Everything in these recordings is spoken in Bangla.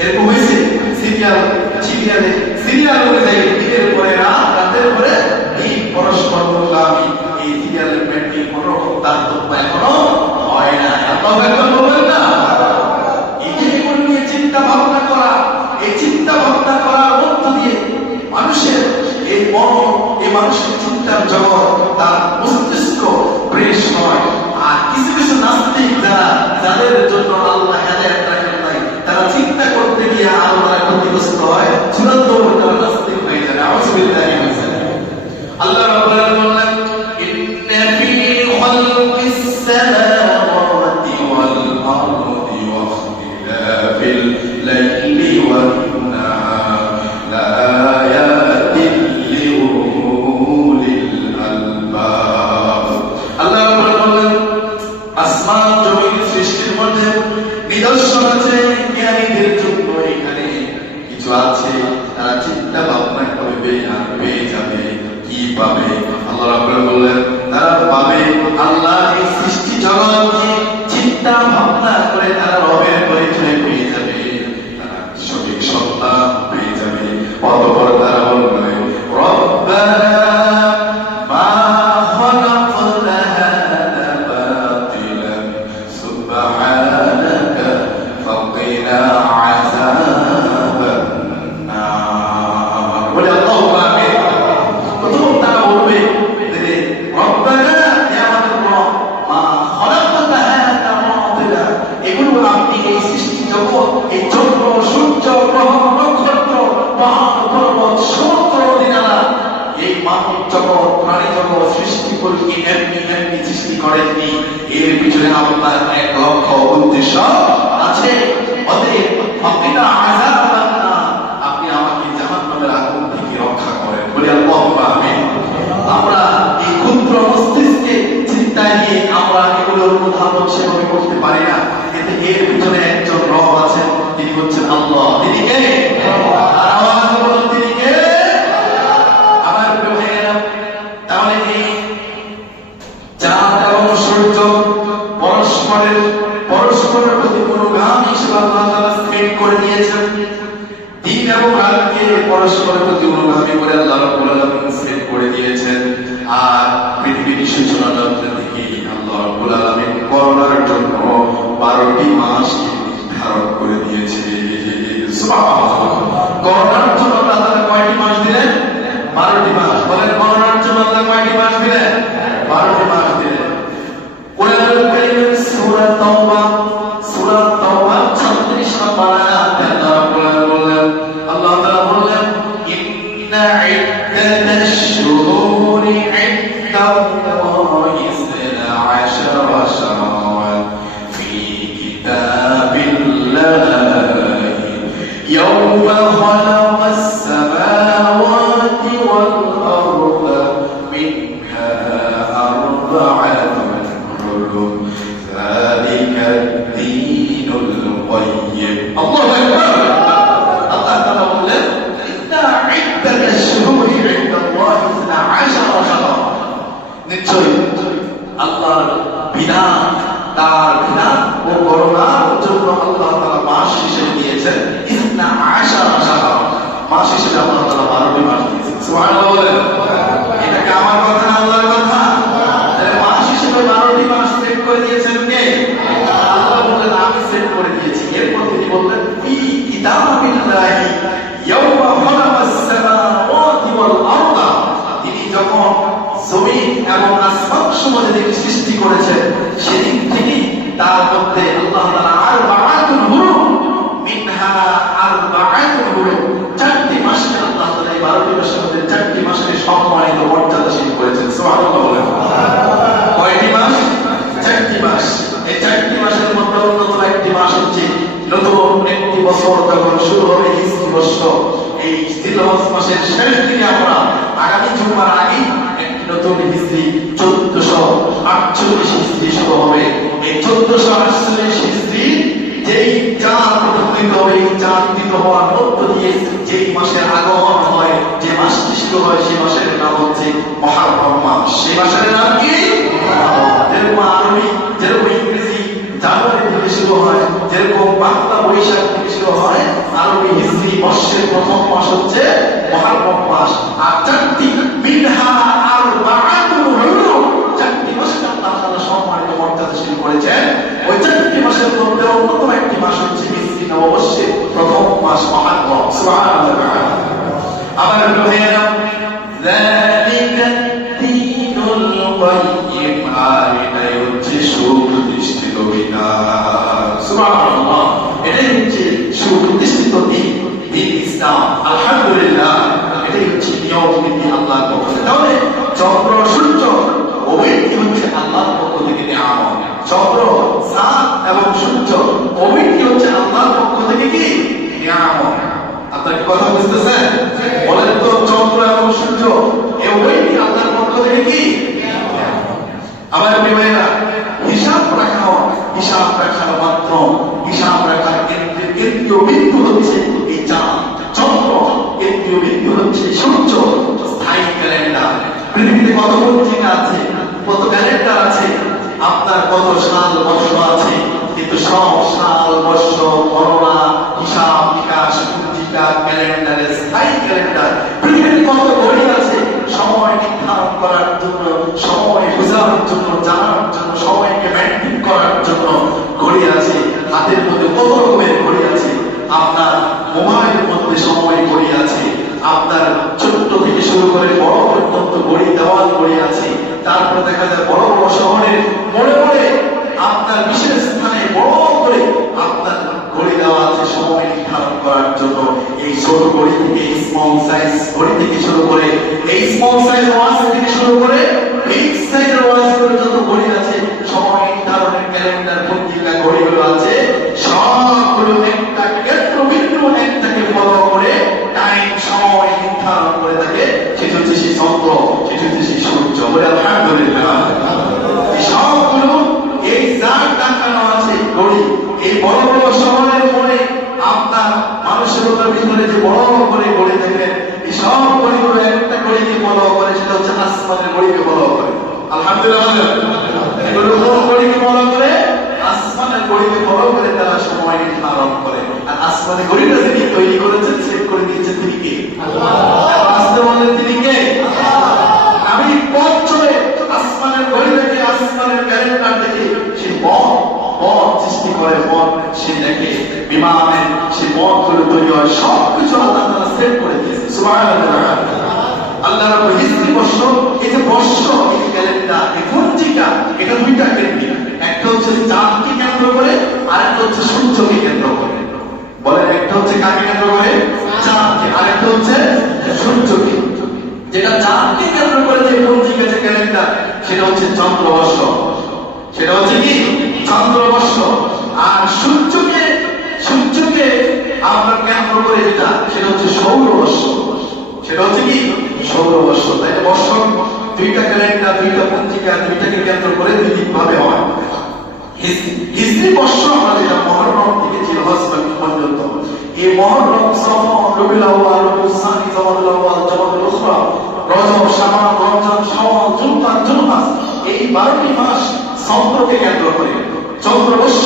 এরকম হয়েছে সিরিয়াল অনুযায়ী দিনের পরে রাত, রাতের পরে দিন, পরস্পর গোলামি। এই সিরিয়ালের পেটে কোনো তারতম্য এখনো হয় না। আল্লাহু আকবার বলবেন না? এইগুলো নিয়ে চিন্তা ভাবনা করা, এই চিন্তা ভাবনা করার মধ্য দিয়ে মানুষের এই মন, এই মানুষের চিন্তার জগৎ, তার মস্তিষ্ক ফ্রেশ হয়। আর কিছু কিছু নাস্তিক যাদের জন্য আল্লাহ হেদায়েত রাখেন নাই, তারা চিন্তা করতে গিয়ে আরো তারা ক্ষতিগ্রস্ত হয়, চূড়ান্ত তারা নাস্তিক হয়ে যায়। আউযুবিল্লাহি মিনাশ শাইতানির রাজিম। আল্লাহ রাব্বুল আলামিন বললেন, ইন্না ফি খালকিস সামাওয়াতি ওয়াল আরদি ওয়া ইখতিলাফিল লাইলি ওয়ান নাহার লাআয়াতিন লিউলিল আলবাব। আল্লাহ রাব্বুল আলামিন বললেন, আসমান জমিন সৃষ্টির মধ্যে নিদর্শন আছে জ্ঞানীদের জন্য। এখানে কিছু আছে, তারা চিন্তা ভাবনা করবে আর পেয়ে যাবে। কি পাবে? আল্লাহ রাব্বুল আলামিন বললেন, তারা পাবে আল্লাহ এই সৃষ্টি জগৎকে চিন্তা ভাবনা করে তারা রবের পরিচয় পেয়ে যাবে, তারা সঠিক সত্তা পেয়ে যাবে। অতঃপর তারা বলবে, রব্বানা মা খালাকতা হাযা বাতিলান সুবহানাকা ফাকিনা আযাবান নার। বলে আল্লাহুম্মা আমিন। প্রথম তারা বলবে, রব্বানা, হে আমাদের রব, মা খালাকতা হাযা বাতিলান, এগুলো আপনি এই সৃষ্টি জগৎ, এই চন্দ্র সূর্য গ্রহ নক্ষত্র পাহাড় পর্বত সমুদ্র নদী-নালা, এই মানব জগৎ প্রাণী জগৎ সৃষ্টি করলেন এমনি এমনি সৃষ্টি করেননি। এর পিছনে আপনার এক লক্ষ্য উদ্দেশ্য আছে। অতএব ফাকিনা আযাবান নার, আপনি আমাকে জাহান্নামের আগুন থেকে রক্ষা করেন। বলি আল্লাহুম্মা আমিন। আমরা এই ক্ষুদ্র মস্তিষ্কে চিন্তা নিয়ে আমরা এগুলোর অনুধাবন সেভাবে করতে পারি না, কিন্তু এর পিছনে একজন রব আছেন, তিনি হচ্ছেন আল্লাহ। তিনি কে? আর আওয়াজ বলুন, তিনি কে? আমার প্রিয় ভাইয়েরা, তাহলে এই চাঁদ এবং সূর্য পরস্পরের প্রতি অনুগামী হিসেবে আল্লাহ তাআলা সেট করে দিয়েছেন। দিন এবং রাতকে পরস্পরের প্রতি অনুগামী করে আল্লাহ রাব্বুল আলামিন সেট করে দিয়েছেন। আর পৃথিবীর সূচনা লগ্ন থেকে আল্লাহ রাব্বুল আলামিন করোনার জন্য 12টি মাস নির্ধারণ করে দিয়েছে। সুবহানাল্লাহ। করোনার জন্য আল্লাহ তাআলা কয়টি মাস দিলেন? 12টি মাস। বলেন, করোনার জন্য আল্লাহ কয়টি মাস দিলেন? 12টি মাস দিলেন। কোরআনুল কারীমের সূরা তাওবা 36 নম্বর আয়াতে আল্লাহ তাআলা বললেন, ইন্না ইদ্দাতাশ শুহুরি ইনদাল্লাহি 12 শাহরান ফি কিতাবিল্লাহি ইয়াওমা খালাকাস সামাওয়াতি ওয়াল আরদা মিনহা আরবা'াতুন হুরুম যালিকা দ্বীনুল কাইয়্যিম। আল্লাহু আকবার। আল্লাহ তাআলা বলেন, ইন্না ইদ্দাতাশ শুহুরি ইনদাল্লাহি 12 শাহরান, নিশ্চয় আল্লাহর বিধান, তার বিধান ও করোনার জন্য আল্লাহ তাআলা মাস হিসেবে দিয়েছেন 12 শাহরান। মাস হিসেবে আল্লাহ তাআলা 12টি মাস দিয়েছেন। সুবহানাল্লাহ বলেন। এটা কি আমার কথা না আল্লাহর কথা? তাহলে মাস হিসেবে 12টি মাস সেট করে দিয়েছেন কে? আল্লাহ বলেন, আমি সেট করে দিয়েছি। এরপর তিনি বললেন, ফি কিতাবিল্লাহি ইয়াওমা খালাকাস সামাওয়াতি ওয়াল আরদা, তিনি যখন জমিন এবং আসমান সমূহ সৃষ্টি করেছেন, সেদিন থেকে তার মধ্যে আল্লাহ তাআলা আরবা'াতুন হুরুম মিনহা আরবা'াতুন হুরুম, 4টি মাসকে আল্লাহ তাআলা এই 12টি মাসের মধ্যে 4টি মাসকে সম্মানিত মর্যাদাশীল করেছেন। সুবহানাল্লাহ বলেন। কয়টি মাস? 4টি মাস। এই 4টি মাসের মধ্যে অন্যতম একটি মাস হচ্ছে নতুন একটি বছর যখন শুরু হবে, হিজরি বছর। এই জিলহজ মাসের শেষ দিকে আমরা আগামী জুমার আগে একটি নতুন হিজরি 1448 হিজরি শুরু হবে। এই 1448 হিজরি যেই চাঁদ প্রতিষ্ঠিত হবে, এই চাঁদ উদিত হওয়ার মধ্য দিয়ে যেই মাসের আগমন হয়, যে মাসটি শুরু হয়, সেই মাসের নাম হচ্ছে মুহররম মাস। সেই মাসের নাম কি? যেরকম আরবি, যেরকম ইংরেজি জানুয়ারি থেকে শুরু হয়, যেরকম বাংলা বৈশাখ থেকে শুরু হয়, আরবি হিজরি বর্ষের প্রথম মাস হচ্ছে মুহররম মাস। আর চারটি মিনহা আরবাআতুন হুরুম, চারটি মাসকে আল্লাহ তাআলা সম্মানিত মর্যাদাশীল করেছেন। ওই চারটি মাসের মধ্যে অন্যতম একটি মাস হচ্ছে হিজরি নববর্ষের প্রথম মাস মুহররম। সুবহানাল্লাহ। আমার ভাইয়েরা, যালিকা দ্বীনুল কাইয়্যিম, আর এটাই হচ্ছে সুপ্রতিষ্ঠিত বিধান। সুবহানাল্লাহ। এটাই হচ্ছে সুপ্রতিষ্ঠিত দিন, দিন ইসলাম। আলহামদুলিল্লাহ, এটাই হচ্ছে নিয়ম নীতি আল্লাহর পক্ষ থেকে। তাহলে চন্দ্র সূর্য উভয়টি হচ্ছে আল্লাহর পক্ষ থেকে নিয়ামত। চন্দ্র, চাঁদ এবং সূর্য উভয়টি হচ্ছে আল্লাহর পক্ষ থেকে কি নিয়ামত। আপনার কি কথা বুঝতেছেন? বলেন তো, চন্দ্র এবং সূর্য এই উভয়টি আল্লাহর পক্ষ থেকে কি নিয়ামত। আমার প্রিয়রা, হিসাব রাখার মাধ্যম, হিসাব রাখার কেন্দ্রীয় বিন্দু হচ্ছে এই চাঁদ, চন্দ্র, কেন্দ্রীয় বিন্দু হচ্ছে সূর্য। স্থায়ী ক্যালেন্ডার, পৃথিবীতে কত পত্রিকা আছে, কত ক্যালেন্ডার আছে, আপনার কত সাল বর্ষ আছে, কিন্তু সব সাল বর্ষ গণনা, হিসাব নিকাশ, পত্রিকা, ক্যালেন্ডারের স্থায়ী ক্যালেন্ডার। পৃথিবীতে কত ঘড়ি আছে, সময় নির্ধারণ করার জন্য, সময় বোঝানোর জন্য, জানার জন্য, সময়কে মেনটেন করার জন্য ঘড়ি আছে। হাতের মধ্যে কত রকমের ঘড়ি আছে, আপনার মোবাইলের মধ্যে সময় ঘড়ি আছে, আপনার ছোট্ট থেকে শুরু করে বড় পর্যন্ত ঘড়ি, দেওয়াল ঘড়ি আছে। তারপরে দেখা যায় বড় বড় শহরের মোড়ে মোড়ে আপনার বিশেষ স্থানে বড় করে আপনার ঘড়ি দেওয়া আছে সময় নির্ধারণ করার জন্য। এই ছোট ঘড়ি থেকে স্মল সাইজ ঘড়ি থেকে শুরু করে, এই স্মল সাইজ ওয়াচ থেকে শুরু করে বিগ সাইজের ওয়াচ পর্যন্ত ঘড়ি আছে। সময় নির্ধারণের ক্যালেন্ডার, পত্রিকা, ঘড়িগুলো আছে, সবগুলো একটা কেন্দ্রবিন্দু একটাকে ফলো করে টাইম, সময় নির্ধারণ করে থাকে। সেটা হচ্ছে সেই চন্দ্র, সেটা হচ্ছে সেই সূর্য। বলে আলহামদুলিল্লাহ। এই সবগুলো এই যার টাকানো আছে ঘড়ি, এই বড় বড় শহরের মোড়ে আপনার মানসিকতার ভিতরে যে বড় করে ঘড়ি দেখেন, এই সব ঘড়িগুলো একটা ঘড়িকে ফলো করে, সেটা হচ্ছে আসমানের ঘড়িকে ফলো করে। আলহামদুলিল্লাহ। এগুলো কোন ঘড়িকে ফলো করে? আসমানের ঘড়িকে ফলো করে তারা সময় নির্ধারণ করে। আর আসমানের ঘড়িটা যিনি তৈরি করেছেন, সেট করে দিয়েছেন তিনি কে? আল্লাহ। আসতে বলেন তিনি কে? আমি পথ চলে আসমানের ঘড়ি দেখে, আসমানের ক্যালেন্ডার দেখে সে পথ সৃষ্টি করে, পথ সে দেখে, বিমানের সে পথগুলো তৈরি হয়, সবকিছু আল্লাহ তাআলা সেট করে দিয়েছে। সুবহানাল্লাহ। আল্লাহ রাব্বুল হিজরি বর্ষ, এই যে বর্ষ, এই ক্যালেন্ডার, এই পঞ্জিকা, এটা দুইটা কেন্দ্র। একটা হচ্ছে চাঁদকে কেন্দ্র করে, আর একটা হচ্ছে সূর্যকে কেন্দ্র করে। বলেন, একটা হচ্ছে কাকে কেন্দ্র করে? চাঁদকে। আর একটা হচ্ছে সূর্যকে। যেটা চাঁদকে কেন্দ্র করে যে পঞ্জিকা, যে ক্যালেন্ডার, সেটা হচ্ছে চন্দ্রবর্ষ। সেটা হচ্ছে কি? চন্দ্রবর্ষ। আর সূর্যকে আপনার কেন্দ্র করে যেটা, সেটা হচ্ছে সৌরবর্ষ। সেটা হচ্ছে কি? সৌরবর্ষ। তাই বর্ষ দুইটা ক্যালেন্ডার, দুইটা পঞ্জিকা, দুইটাকে কেন্দ্র করে দুই দিক ভাবে হয়। হিজরি বর্ষ আমরা যেটা মুহররম থেকে জিলহজ পর্যন্ত, এই মুহররম, সফর, রবিউল আউয়াল, রবিউল সানি, জামাদুল আউয়াল, জামাদুল উখরা, রজব, শাবান, রমজান, শাওয়াল, যুলকাদ, যুলহাজ, এই 12টি মাস চন্দ্রকে কেন্দ্র করে। চন্দ্রবর্ষ,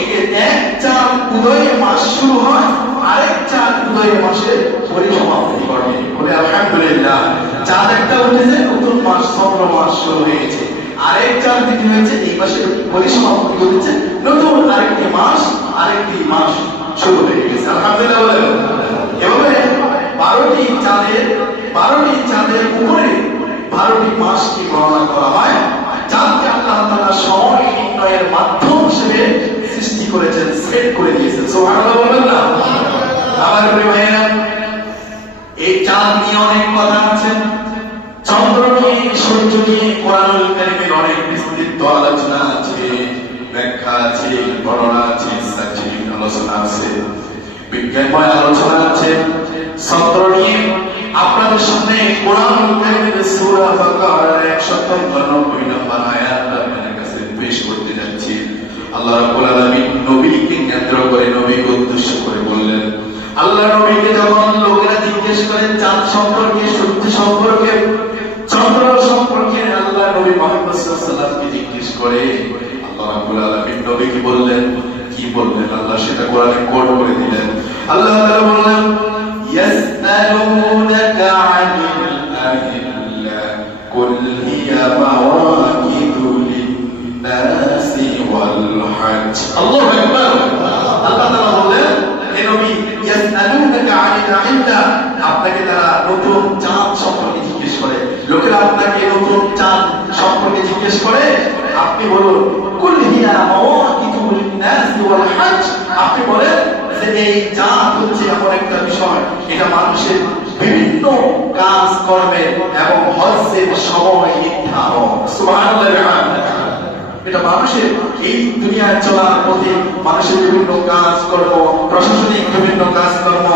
একে এক চাঁদ উদয়ের মাস শুরু হয়, আরেক চাঁদ উদয়ের মাসে পরিসমাপ্তি ঘটে। বলে আলহামদুলিল্লাহ। চাঁদ একটা উঠেছে, নতুন মাস চন্দ্র মাস শুরু হয়েছে। আরেক চাঁদ দিন হয়েছে, এই মাসে পরিসমাপ্তি ঘটেছে, নতুন আরেকটি মাস শুরু হয়ে গেছে। আলহামদুলিল্লাহ। বলে এভাবে 12টি চাঁদের উপরে 12টি মাসকে গণনা করা হয়। চাঁদকে আল্লাহ তাআলা সময় নির্ণয়ের মাধ্যম হিসেবে সৃষ্টি করেছেন, সেট করে দিয়েছেন। সুবহানাল্লাহ। বলবেন না? আমার প্রিয় ভাইয়েরা, এই চাঁদ নিয়ে অনেক কথা আছে, চন্দ্র নিয়ে, সূর্য নিয়ে কোরআনুল কারীমের অনেক বিস্তৃত আলোচনা আছে, ব্যাখ্যা আছে, বর্ণনা আছে, সাইন্টিফিক আলোচনা আছে, বিজ্ঞানময় আলোচনা আছে। চন্দ্র নিয়ে আপনাদের সামনে কোরআনুল কারীমের সূরা বাকারার 199 নম্বর আয়াত আপনাদের কাছে পেশ করতে যাচ্ছি। আল্লাহ রাব্বুল আলামিন নবীকে কেন্দ্র করে, নবীকে উদ্দেশ্য করে বললেন, আল্লাহ নবীকে যখন লোকেরা জিজ্ঞেস করে চাঁদ সম্পর্কে, সূর্য সম্পর্কে, চন্দ্র সম্পর্কে, আল্লাহ নবী মুহাম্মদ সাল্লাল্লাহু আলাইহি ওয়াসাল্লামকে জিজ্ঞেস করে, আল্লাহ রাব্বুল আলামিন নবীকে বললেন, কি বললেন আল্লাহ সেটা কোরআনে কোট করে দিলেন। আল্লাহ তাআলা বললেন ইয়াসআলুনাকা আনিল আহিল্লা কুল হিয়া মাওয়াকিতু লিন-নাসি ওয়াল হজ। আল্লাহু আকবার। আল্লাহ তাআলা বললেন হে নবী ইয়াসআলুনাকা আনিল আহিল্লা, আপনাকে তারা নতুন চাঁদ সম্পর্কে জিজ্ঞেস করে, লোকেরা আপনাকে নতুন চাঁদ সম্পর্কে জিজ্ঞেস করে, আপনি বলুন কুল হিয়া মাওয়াকিতু লিন-নাসি ওয়াল হজ, আপনি বলেন যে এই চাঁদ হচ্ছে এমন একটা বিষয়, এটা মানুষের বিভিন্ন কাজ কর্মের এবং হজ্জের সময় নির্ধারণ। সুবহানাল্লাহ। এটা মানুষের এই দুনিয়ায় চলার পথে মানুষের বিভিন্ন কাজকর্ম, প্রশাসনিক বিভিন্ন কাজকর্ম,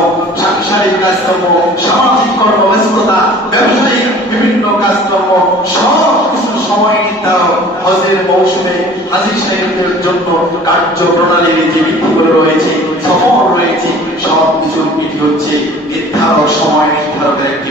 সাংসারিক কাজকর্ম, সামাজিক কর্মব্যস্ততা, ব্যবসায়িক বিভিন্ন কাজকর্ম, সব কিছু সময় নির্ধারণ হজের মৌসুমে হাজী সাহেবদের জন্য কার্যপ্রণালীর যে বিধিগুলো রয়েছে, সফর রয়েছে, সব কিছুর বিধি হচ্ছে নির্ধারক সময় নির্ধারকের একটি